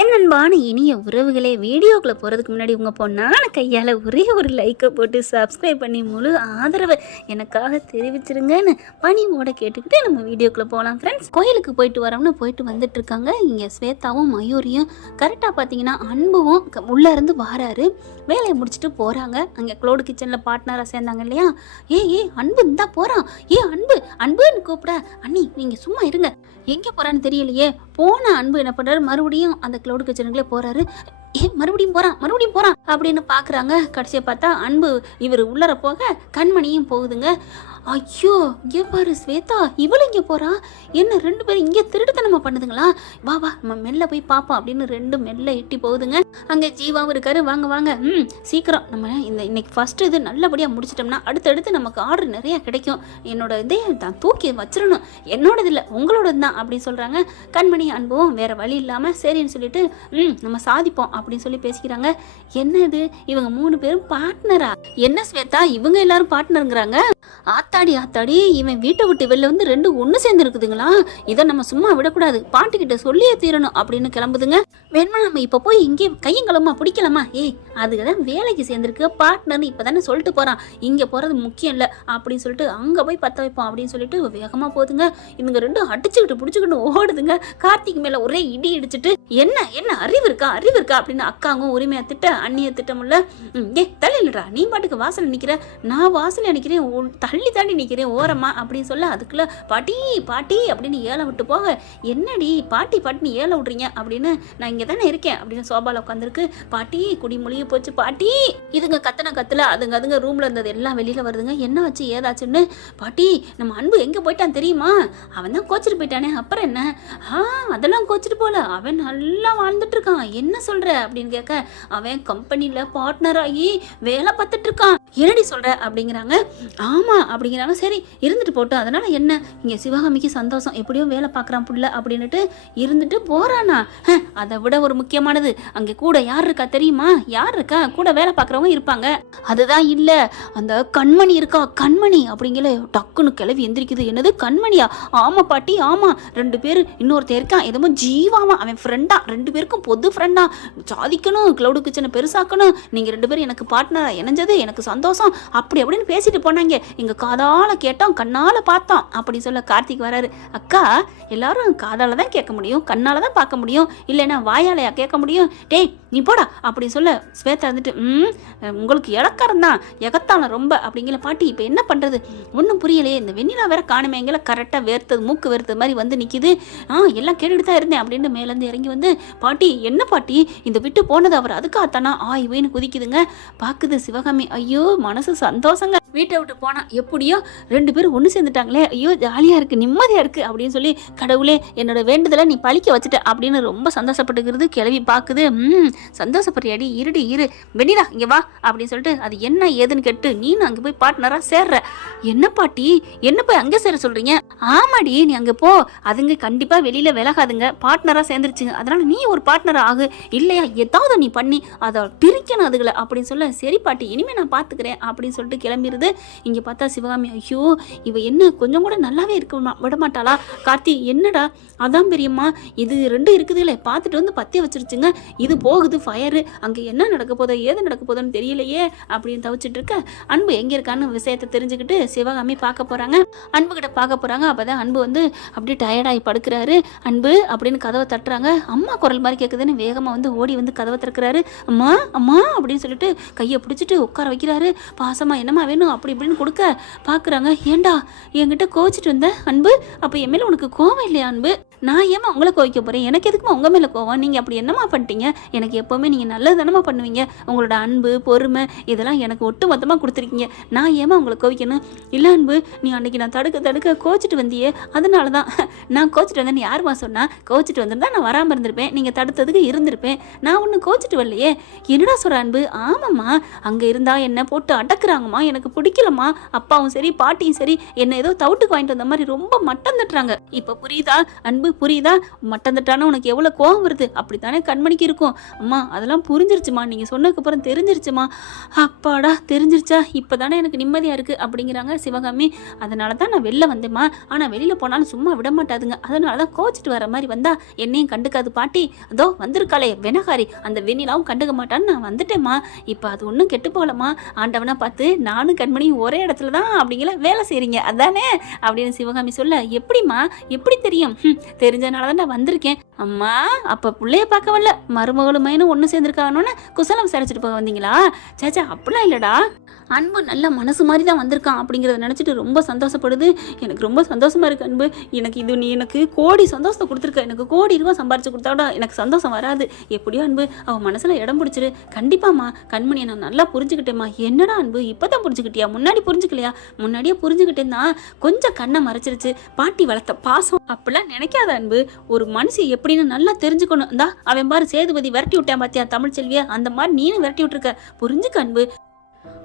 என் அன்பான இனிய உறவுகளே, வீடியோக்குள்ளே போகிறதுக்கு முன்னாடி உங்கள் பொண்ணான கையால் ஒரே ஒரு லைக்கை போட்டு சப்ஸ்கிரைப் பண்ணி முழு ஆதரவை எனக்காக தெரிவிச்சிருங்கன்னு பணிவோட கேட்டுக்கிட்டு நம்ம வீடியோக்குள்ளே போகலாம் ஃப்ரெண்ட்ஸ். கோயிலுக்கு போயிட்டு வரோம்னு போயிட்டு வந்துட்டு இருக்காங்க. இங்கே ஸ்வேதாவும் மயூரியும் கரெக்டாக பார்த்தீங்கன்னா அன்பும் உள்ளேருந்து வாராரு. வேலையை முடிச்சுட்டு போகிறாங்க. அங்கே க்ளோடு கிச்சனில் பார்ட்னராக சேர்ந்தாங்க இல்லையா. ஏ அன்பு இந்தா போகிறான். அன்பு அன்புன்னு கூப்பிட, அண்ணி நீங்கள் சும்மா இருங்க, எங்கே போகிறான்னு தெரியலையே. போன அன்பு என்ன பண்ணுறாரு, மறுபடியும் அந்த க்ளவுட் கிச்சனுக்குள்ளே போகிறாரு. மறுபடியும் போகிறான் அப்படின்னு பார்க்குறாங்க. கடைசியை பார்த்தா அன்பு இவர் உள்ளர போக கண்மணியும் போகுதுங்க. ஐயோ இங்கே பாரு ஸ்வேதா, இவளு இங்கே போகிறா, என்ன ரெண்டு பேரும் இங்கே திருட்டுத்தனமா பண்ணுதுங்களா, வா நம்ம மெல்ல போய் பார்ப்போம் அப்படின்னு ரெண்டு மெல்ல எட்டி போகுதுங்க. அங்கே ஜீவாவும் இருக்காரு. வாங்க சீக்கிரம் நம்ம இன்னைக்கு ஃபர்ஸ்ட் இது நல்லபடியாக முடிச்சிட்டோம்னா அடுத்தடுத்து நமக்கு ஆர்டர் நிறையா கிடைக்கும். என்னோட இதே தான் தூக்கி வச்சிடணும், என்னோடது இல்லை உங்களோடது தான் அப்படின்னு சொல்கிறாங்க. கண்மணி அன்பும் வேற வழி இல்லாமல் சரின்னு சொல்லிட்டு நம்ம சாதிப்போம் அப்படின்னு சொல்லி பேசிக்கிறாங்க. என்ன இது, இவங்க 3 பேரும் பார்ட்னரா? என்ன ஸ்வேதா இவங்க எல்லாரும் பார்ட்னருங்கிறாங்க? ஆத்தாடி இவன் வீட்டை விட்டு வெளில வந்து 2 ஒன்று சேர்ந்து இருக்குதுங்களா. இதை நம்ம சும்மா விடக்கூடாது, பாட்டுக்கிட்ட சொல்லியே தீரணும் அப்படின்னு கிளம்புதுங்க. வேணுமா நம்ம இப்போ போய் இங்கே கையும் கிளம்பா பிடிக்கலாமா? அதுக்கு தான் வேலைக்கு சேர்ந்துருக்கு பார்ட்னர்னு இப்போ தானே சொல்லிட்டு போகிறான், இங்கே போகிறது முக்கியம் இல்லை அப்படின்னு சொல்லிட்டு அங்கே போய் பற்ற வைப்போம் அப்படின்னு சொல்லிட்டு வேகமாக போகுதுங்க. இவங்க 2 அடிச்சுக்கிட்டு பிடிச்சிக்கிட்டு ஓடுதுங்க. கார்த்திக் மேலே ஒரே இடி இடிச்சுட்டு என்ன அறிவு இருக்கா அப்படின்னு அக்காவும் உரிமையாக திட்ட, அண்ணியை திட்டமுல்ல. தள்ளிடுறா, நீ பாட்டுக்கு வாசல் நிற்கிற, நான் வாசல் நிற்கிறேன், தள்ளி தாண்டி நிற்கிறேன் ஓரமா அப்படின்னு சொல்ல, அதுக்குள்ள பாட்டி அப்படின்னு ஏலம் விட்டு போக, என்னடி பாட்டின்னு ஏலம் விட்றீங்க அப்படின்னு, நான் இங்கே தானே இருக்கேன் அப்படின்னு சோபாவில் உட்காந்துருக்கு. பாட்டி குடிமொழியை போச்சு பாட்டி. இதுங்க கத்தல அதுங்க ரூம்ல இருந்தது எல்லாம் வெளியில வருதுங்க. என்ன ஆச்சு ஏதாச்சுன்னு. பாட்டி நம்ம அன்பு எங்க போயிட்டான் தெரியுமா? அவன் தான் கோச்சிட்டு போயிட்டானே. அப்புறம் என்ன? அதெல்லாம் கோச்சிட்டு போல, அவன் நல்லா வாழ்ந்துட்டு இருக்கான். என்ன சொல்ற அப்படின்னு கேட்க, அவன் கம்பெனில பார்ட்னர் ஆகி வேலை பார்த்துட்டு இருக்கான். என்னடி சொல்ற அப்படிங்கிறாங்க. ஆமா அப்படிங்கிறாங்க. சரி இருந்துட்டு போட்டோம், அதனால என்ன, இங்க சிவகாமிக்கு சந்தோஷம், எப்படியோ வேலை பார்க்குறான் புள்ள அப்படின்னுட்டு இருந்துட்டு போறானா. அதை விட ஒரு முக்கியமானது, அங்கே கூட யார் இருக்கா தெரியுமா? யார் இருக்கா கூட வேலை பார்க்குறவங்க இருப்பாங்க. அதுதான் இல்ல, அந்த கண்மணி இருக்கா. கண்மணி அப்படிங்கிற டக்குன்னு கிளவி எந்திரிக்குது. என்னது கண்மணியா? ஆமா பாட்டி ஆமா, 2 பேர், இன்னொருத்தர் இருக்கான் எதுமோ ஜீவாமா, அவன் ஃப்ரெண்டா, 2 பேருக்கும் பொது ஃப்ரெண்டா, சாதிக்கணும், க்ளவுடு கிச்சனை பெருசாக்கணும், நீங்க 2 பேரும் எனக்கு பார்ட்னரா இணைஞ்சது எனக்கு சந்தோஷம் அப்படின்னு பேசிட்டு போனாங்க. எங்க காதால கேட்டோம், கண்ணால பார்த்தோம் அப்படி சொல்ல கார்த்திக் வராரு. அக்கா எல்லாரும் காதால தான் கேட்க முடியும், கண்ணால தான் பார்க்க முடியும், இல்லைன்னா வாயாலையா கேட்க முடியும், டேய் நீ போடா அப்படி சொல்ல, ஸ்வேதா இருந்துட்டு உங்களுக்கு இலக்காரம் தான் எகத்தாலும் ரொம்ப அப்படிங்கிற. பாட்டி இப்போ என்ன பண்றது ஒன்றும் புரியலையே, இந்த வெண்ணிலா வேற காணுமே, எங்களை கரெக்டாக வேர்த்தது மூக்கு வேர்த்தது மாதிரி வந்து நிற்கிது. எல்லாம் கேட்டுட்டு தான் இருந்தேன் அப்படின்னு மேலேருந்து இறங்கி வந்து, பாட்டி என்ன பாட்டி இந்த விட்டு போனது அவர் அதுக்காகத்தானா இவைன்னு குதிக்குதுங்க. பார்க்குது சிவகாமி. ஐயோ மனசு சந்தோஷங்க, வீட்டை விட்டு போனா எப்படியோ 2 பேரும் ஒன்று சேர்ந்துட்டாங்களே, ஐயோ ஜாலியாக இருக்குது நிம்மதியாக இருக்குது அப்படின்னு சொல்லி, கடவுளே என்னோட வேண்டுதலை நீ பழிக்க வச்சுட்ட அப்படின்னு ரொம்ப சந்தோஷப்பட்டுக்கிறது. கிளவி பார்க்குது. சந்தோஷப்படுறியாடி, இரு வெண்ணிலா இங்கே வா அப்படின்னு சொல்லிட்டு, அது என்ன ஏதுன்னு கேட்டு, நீனு அங்கே போய் பார்ட்னராக சேர்ற. என்ன பாட்டி என்ன போய் அங்கே சேர சொல்கிறீங்க? ஆமாடி நீ அங்கே போ, அதுங்க கண்டிப்பாக வெளியில் விலகாதுங்க, பார்ட்னராக சேர்ந்துருச்சுங்க, அதனால் நீ ஒரு பார்ட்னராக ஆகு, இல்லையா ஏதாவது நீ பண்ணி அதை பிரிக்கணும் அதுகளை அப்படின்னு சொல்ல, சரி பாட்டி இனிமேல் நான் பார்த்துக்கிறேன் அப்படின்னு சொல்லிட்டு கிளம்பிடுது. இங்கே பார்த்தா சிவகாமி, ஐயோ இவ என்ன கொஞ்சம் கூட நல்லாவே இருக்க விட மாட்டாளா? கார்த்தி என்னடா? அதான் பெரியம்மா இது 2 இருக்குது இல்லை, பார்த்துட்டு வந்து பத்திய வச்சிருச்சுங்க, இது போகுது ஃபயரு, அங்கே என்ன நடக்க போதோ ஏது நடக்க போதோன்னு தெரியலையே அப்படின்னு தவிச்சிட்டு இருக்க, அன்பு எங்கே இருக்கான்னு விஷயத்தை தெரிஞ்சுக்கிட்டு சிவகாமி பார்க்க போகிறாங்க. அன்பு கிட்ட பார்க்க போகிறாங்க. அப்போ தான் அன்பு வந்து அப்படியே டயர்டாகி படுக்கிறாரு. அன்பு அப்படின்னு கதவை தட்டுறாங்க. அம்மா குரல் மாதிரி கேட்குதுன்னு வேகமாக வந்து ஓடி வந்து கதவை திறக்கிறாரு. அம்மா அப்படின்னு சொல்லிட்டு கையை பிடிச்சிட்டு உட்கார வைக்கிறாரு. பாசமா என்னம்மா வேணும் அப்படி இப்படின்னு கொடுக்க பார்க்குறாங்க. ஏண்டா என்கிட்ட கோச்சிட்டு வந்த அன்பு, அப்போ என் மேலே உனக்கு கோவம் இல்லையா அன்பு? நான் ஏமா உங்களை கோவிக்க போகிறேன், எனக்கு எதுக்குமா உங்கள் மேலே கோவம்? நீங்கள் அப்படி என்னம்மா பண்ணிட்டீங்க? எனக்கு எப்போவுமே நீங்கள் நல்லது தானம்மா பண்ணுவீங்க, உங்களோட அன்பு பொறுமை இதெல்லாம் எனக்கு ஒட்டு மொத்தமாக கொடுத்துருக்கீங்க, நான் ஏமா உங்களை கோவிக்கணும்? இல்லை அன்பு நீ அன்றைக்கி நான் தடுக்க கோச்சிட்டு வந்தியே, அதனால தான் நான் கோச்சிட்டு வந்தேன்னு யாருமா சொன்னா? கோச்சிட்டு வந்திருந்தா நான் வராமல் இருந்திருப்பேன், நீங்கள் தடுத்ததுக்கு இருந்திருப்பேன், நான் ஒன்றும் கோச்சிட்டு வரலையே. என்னடா சொல்கிற அன்பு? ஆமாம்மா அங்கே இருந்தால் என்ன போட்டு அடக்குறாங்கம்மா, எனக்கு பிடிக்கலம்மா, அப்பாவும் சரி பாட்டியும் சரி என்னை ஏதோ தவிட்டுக்கு வாங்கிட்டு வந்த மாதிரி ரொம்ப மட்டம் தட்டுறாங்க. இப்போ புரியுதா அன்பு? புரியுதா? மட்டன் தட்டான உனக்கு எவ்வளோ கோவம் வருது, அப்படித்தானே கண்மணிக்கு இருக்கும். அம்மா அதெல்லாம் புரிஞ்சிருச்சுமா, நீங்கள் சொன்னதுக்கப்புறம் தெரிஞ்சிருச்சுமா. அப்பாடா தெரிஞ்சிருச்சா, இப்போ தானே எனக்கு நிம்மதியாக இருக்குது அப்படிங்கிறாங்க சிவகாமி. அதனால தான் நான் வெளில வந்தேம்மா, ஆனால் வெளியில் போனாலும் சும்மா விட மாட்டாதுங்க, அதனால தான் கோச்சிட்டு வர மாதிரி வந்தா என்னையும் கண்டுக்காது பாட்டி. அதோ வந்திருக்காளே வெனகாரி, அந்த வெண்ணிலாவும் கண்டுக்க மாட்டான்னு நான் வந்துட்டேம்மா. இப்போ அது ஒன்றும் கெட்டு போகலம்மா, ஆண்டவனா பார்த்து நானும் கண்மணியும் ஒரே இடத்துல தான் அப்படிங்கிற வேலை செய்கிறீங்க அதானே அப்படின்னு சிவகாமி சொல்ல, எப்படிம்மா எப்படி தெரியும்? தெரிஞ்சனால தான் நான் வந்திருக்கேன். அம்மா அப்போ பிள்ளைய பார்க்க வரல, மருமகளும் மைனும் ஒன்று சேர்ந்துருக்காங்கன்னு குசலம் விசாரிச்சுட்டு போக வந்தீங்களா? சேச்சா அப்படிலாம் இல்லைடா, அன்பு நல்ல மனசு மாதிரி தான் வந்திருக்கான் அப்படிங்கிறத நினச்சிட்டு ரொம்ப சந்தோஷப்படுது. எனக்கு ரொம்ப சந்தோஷமாக இருக்குது அன்பு, எனக்கு இது நீ எனக்கு கோடி சந்தோஷத்தை கொடுத்துருக்க, எனக்கு கோடி ரூபா சம்பாரிச்சு கொடுத்தாவிட எனக்கு சந்தோஷம் வராது. எப்படியோ அன்பு அவன் மனசில் இடம் பிடிச்சிரு. கண்டிப்பாம்மா கண்மணியை நான் நல்லா புரிஞ்சுக்கிட்டேம்மா. என்னடா அன்பு இப்போ தான் புரிஞ்சுக்கிட்டியா, முன்னாடி புரிஞ்சுக்கலையா? முன்னாடியே புரிஞ்சுக்கிட்டேன்னா கொஞ்சம் கண்ணை மறைச்சிருச்சு, பாட்டி வளர்த்த பாசம் அப்படிலாம் நினைக்காத அன்பு. ஒரு மனுஷன் எப்படின்னு நல்லா தெரிஞ்சுக்கணும். இந்தா அவன் பாரு சேதுபதி விரட்டி விட்டான் பார்த்தியா தமிழ் செல்வியா, அந்த மாதிரி நீனும் விரட்டி விட்டுருக்க, புரிஞ்சுக்க அன்பு.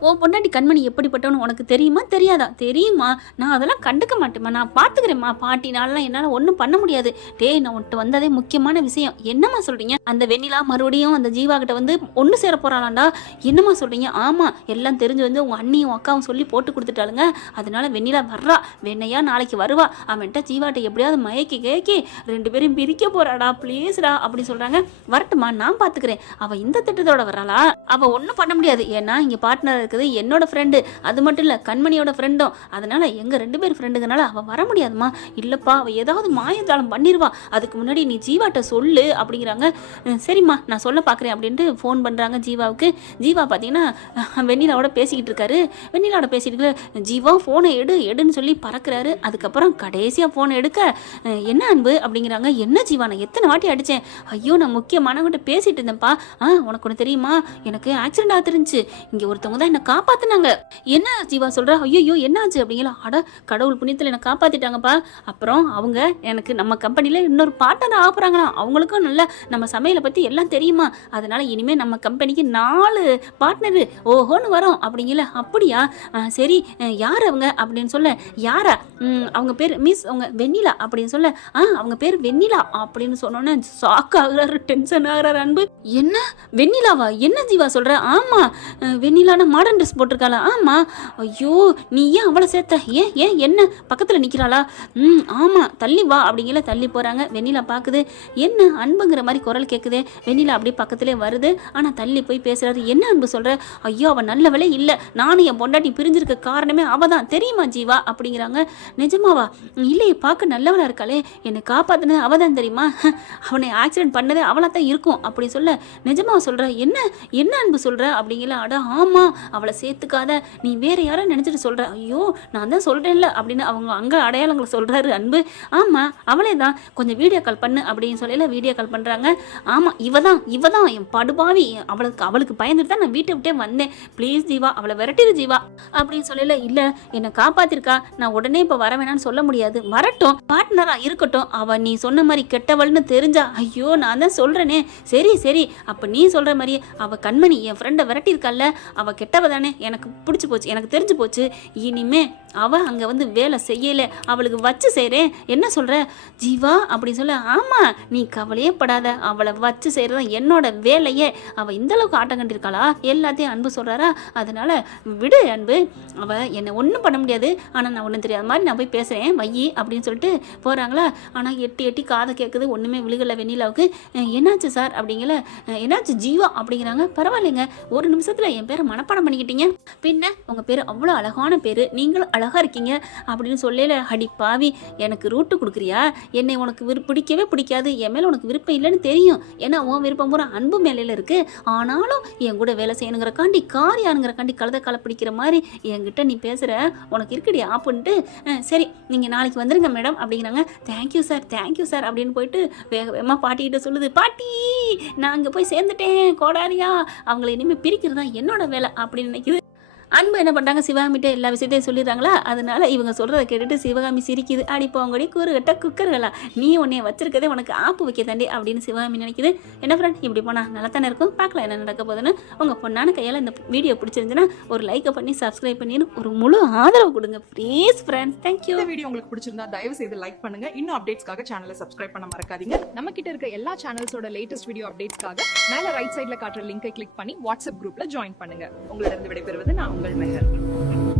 ஓ பொண்டாட்டி கண்மணி எப்படிப்பட்டவனு உனக்கு தெரியுமா தெரியாதா? தெரியுமா, நான் அதெல்லாம் கண்டுக்க மாட்டேம்மா, நான் பார்த்துக்கிறேம்மா. பாட்டினாலாம் என்னால் ஒன்றும் பண்ண முடியாது. டேய் நான் உன்ட்டு வந்ததே முக்கியமான விஷயம். என்னம்மா சொல்கிறீங்க? அந்த வெண்ணிலா மறுபடியும் அந்த ஜீவா கிட்ட வந்து ஒன்று சேர போகிறாளாண்டா, என்னம்மா சொல்கிறீங்க? ஆமாம் எல்லாம் தெரிஞ்சு வந்து உங்கள் அண்ணியும் அக்காவும் சொல்லி போட்டு கொடுத்துட்டாளுங்க, அதனால வெண்ணிலா வர்றா, வெண்ணையா நாளைக்கு வருவா, அவன்கிட்ட ஜீவாட்டை எப்படியாவது மயக்கி கேக்கி 2 பேரையும் பிரிக்க போறாடா, ப்ளீஸ்டா அப்படி சொல்கிறாங்க. வரட்டுமா நான் பார்த்துக்கிறேன். அவள் இந்த திட்டத்தோட வர்றாளா? அவள் ஒன்றும் பண்ண முடியாது, ஏன்னா இங்கே பார்ட்னர் இருக்குது என்னோட ஃப்ரெண்டு, அது மட்டும் இல்லை கண்மணியோட ஃப்ரெண்டும், அதனால எங்கள் 2 பேர் ஃப்ரெண்டுங்கனால அவள் வர முடியாதுமா. இல்லைப்பா அவள் ஏதாவது மாயஜாலம் பண்ணிடுவா, அதுக்கு முன்னாடி நீ ஜீவாட்ட சொல்லு அப்படிங்கிறாங்க. சரிம்மா நான் சொல்ல பார்க்குறேன் அப்படின்ட்டு ஃபோன் பண்ணுறாங்க ஜீவாவுக்கு. ஜீவா பார்த்தீங்கன்னா வெண்ணிலாவோட பேசிக்கிட்டு இருக்காரு. வெண்ணிலாவோட பேசிட்டு ஜீவா ஃபோனை எடுன்னு சொல்லி பறக்கிறாரு. அதுக்கப்புறம் கடைசியாக ஃபோனை எடுக்க என்ன அன்பு அப்படிங்கிறாங்க. என்ன ஜீவா நான் எத்தனை வாட்டி அடித்தேன், ஐயோ நான் முக்கியமானவங்கிட்ட பேசிட்டு இருந்தேன்ப்பா. உனக்கு ஒன்று தெரியுமா, எனக்கு ஆக்சிடென்ட் ஆகிருந்துச்சு, இங்கே ஒருத்தவங்க தான் என்னை காப்பாற்றினாங்க. என்ன ஜீவா சொல்கிற? ஐயோ என்னாச்சு அப்படிங்களா? அட கடவுள் புண்ணியத்தில் என்னை காப்பாற்றிட்டாங்கப்பா. அப்புறம் அவங்க எனக்கு நம்ம கம்பெனியில் இன்னொரு பார்ட்னர் ஆகுறாங்களாம், அவங்களுக்கும் நல்ல நம்ம சமையலை பற்றி எல்லாம் தெரியுமா, அதனால் இனிமேல் நம்ம கம்பெனிக்கு 4 பார்ட்னரு ஓஹோன்னு வரோம் அப்படிங்கல. அப்படியா சரி யார் அவங்க அப்படின்னு சொல்ல, யாரா அவங்க பேர் மிஸ் அவங்க வெண்ணிலா அப்படின்னு சொல்ல, அவங்க பேர் வெண்ணிலா அப்படின்னு சொன்னோன்னே ஷாக் ஆகுறாரு, டென்ஷன் ஆகுறாரு அன்பு. என்ன வெண்ணிலாவா? என்ன ஜீவா சொல்கிற? ஆமாம் வெண்ணிலான மாடர்ன் ட்ரெஸ் போட்டிருக்காளா? ஆமாம். ஐயோ நீ ஏன் அவளை சேர்த்த? ஏன் என்ன பக்கத்தில் நிற்கிறாளா? ஆமாம் தள்ளி வா அப்படிங்கிற தள்ளி போகிறாங்க. வெண்ணிலா பார்க்குது, என்ன அன்புங்கிற மாதிரி குரல் கேட்குது. வெண்ணிலா அப்படியே பக்கத்துலேயே வருது, ஆனால் தள்ளி போய் பேசுகிறாரு. என்ன அன்பு சொல்கிற? ஐயோ அவள் நல்ல வேலை இல்லை, நானும் என் பொண்டாட்டி பிரிஞ்சிருக்க காரணமே அவள் தான் தெரியுமா ஜீவா அப்படிங்கிறாங்க. நிஜமாவா? இல்லையே பார்க்க நல்லவளாக இருக்காளே, என்னை காப்பாற்றினது அவள் தான் தெரியுமா, அவனை ஆக்சிடென்ட் பண்ணதே அவளாக தான் இருக்கும் அப்படி சொல்ல, நிஜமாக சொல்கிற? என்ன அன்பு சொல்கிற அப்படிங்கிற. அட ஆமாம் அவளை சேர்த்துக்காத, நீ வேற யாரை நினச்சிட்டு சொல்கிற? ஐயோ நான் தான் சொல்கிறேன்ல அப்படின்னு அவங்க அங்கே அடையாளங்களை சொல்கிறாரு அன்பு. ஆமாம் அவளே தான், கொஞ்சம் வீடியோ கால் பண்ணு அப்படின்னு சொல்லல வீடியோ கால் பண்ணுறாங்க. ஆமாம் இவ தான் என் படுபாவி, அவளுக்கு பயந்துட்டு தான் நான் வீட்டை விட்டே வந்தேன், ப்ளீஸ் ஜீவா அவளை விரட்டிடு ஜீவா அப்படின்னு சொல்லல. இல்லை என்னை காப்பாத்திருக்கா, நான் உடனே இப்போ வர வேணான்னு சொல்ல முடியாது, வரட்டும் பார்ட்னராக இருக்கட்டும், அவள் நீ சொன்ன மாதிரி கெட்டவள்னு தெரிஞ்சா, ஐயோ நான் தான் சொல்கிறேனே. சரி அப்போ நீ சொல்கிற மாதிரி அவள் கண்மணி என் ஃப்ரெண்டை விரட்டியிருக்கால, அவள் கெட்டவ தானே, எனக்கு பிடிச்சி போச்சு, எனக்கு தெரிஞ்சு போச்சு, இனிமே அவள் அங்கே வந்து வேலை செய்யலை, அவளுக்கு வச்சு செய்கிறேன். என்ன சொல்கிற ஜீவா அப்படி சொல்ல. ஆமாம் நீ கவலையே படாத, அவளை வச்சு செய்கிறது என்னோட வேலையே, அவள் இந்தளவுக்கு ஆட்டம் கண்டிருக்காளா எல்லாத்தையும் அன்பு சொல்கிறாரா, அதனால் விடு அன்பு, அவள் என்னை ஒன்றும் பண்ண முடியாது, ஆனால் நான் ஒன்றும் தெரியாத மாதிரி நான் போய் பேசுகிறேன் வையி அப்படின்னு சொல்லிட்டு போகிறாங்களா. ஆனால் எட்டி காதை கேட்குது, ஒன்றுமே விழுகலை வெண்ணிலாவுக்கு. என்னாச்சு சார் அப்படிங்கல. என்னாச்சு ஜீவா அப்படிங்கிறாங்க. பரவாயில்லைங்க, ஒரு நிமிஷத்தில் என் பேரை மனப்பாடம் பண்ணிக்கிட்டீங்க, பின்ன உங்கள் பேர் அவ்வளோ அழகான பேர், நீங்களும் அழகாக இருக்கீங்க அப்படின்னு சொல்லல. அடி பாவி எனக்கு ரூட்டு கொடுக்குறியா, என்னை உனக்கு பிடிக்கவே பிடிக்காது, என் மேலே உனக்கு விருப்பம் இல்லைன்னு தெரியும், ஏன்னா உன் விருப்பம் பூரா அன்பு மேலையில் இருக்குது, ஆனாலும் என் கூட வேலை செய்யணுங்கிறக்காண்டி காரியானுங்கிறக்காண்டி கலதை பிடிக்கிற மாதிரி என்கிட்ட நீ பேசுகிற, உனக்கு இருக்குடி ஆப்புன்ட்டு. சரி நீங்கள் நாளைக்கு வந்துருங்க மேடம் அப்படிங்கிறாங்க. தேங்க்யூ சார் அப்படின்னு போயிட்டு வேகமாக பாட்டிக்கிட்ட சொல்லுது. பாட்டி நான் அங்கே போய் சேர்ந்துட்டேன் கோடாரியா, அவங்கள இனிமேல் பிரிக்கிறது தான் என்னோட வேலை அப்படின்னு நினைக்குது. அன்பு என்ன பண்ணுறாங்க, சிவகாமிகிட்ட எல்லா விஷயத்தையும் சொல்லிடுறாங்களா. அதனால இவங்க சொல்கிறத கேட்டுட்டு சிவகாமி சிரிக்குது. அடி போங்கடி கூறுகட்ட குக்கர்களா, நீ உன்னைய வச்சிருக்கதே உனக்கு ஆப்பு வைக்க தாண்டி அப்படின்னு சிவகாமி நினைக்குது. என்ன ஃப்ரெண்ட், இப்படி போனால் நல்லா தானே இருக்கும். பார்க்கலாம் என்ன நடக்க போகுதுன்னு. உங்கள் பொண்ணான கையால் இந்த வீடியோ பிடிச்சிருந்துச்சுன்னா ஒரு லைக்கை பண்ணி சப்ஸ்கிரைப் பண்ணி ஒரு முழு ஆதரவு கொடுங்க ப்ளீஸ் ஃப்ரெண்ட்ஸ். தேங்க்யூ. இந்த வீடியோ உங்களுக்கு பிடிச்சிருந்தா தயவு செய்து லைக் பண்ணுங்க. இன்னும் அப்டேட்ஸ்க்காக சேனலை சப்ஸ்கிரைப் பண்ண மறக்காதீங்க. நம்ம கிட்ட இருக்க எல்லா சேனல்ஸோட லேட்டஸ்ட் வீடியோ அப்டேட்ஸ்க்காக மேல ரைட் சைடுல காட்டுற லிங்கை கிளிக் பண்ணி வாட்ஸ்அப் குரூப்ல ஜாயின் பண்ணுங்க. உங்களிடம் விடைபெறுவது நான் உங்கள் மெஹர்.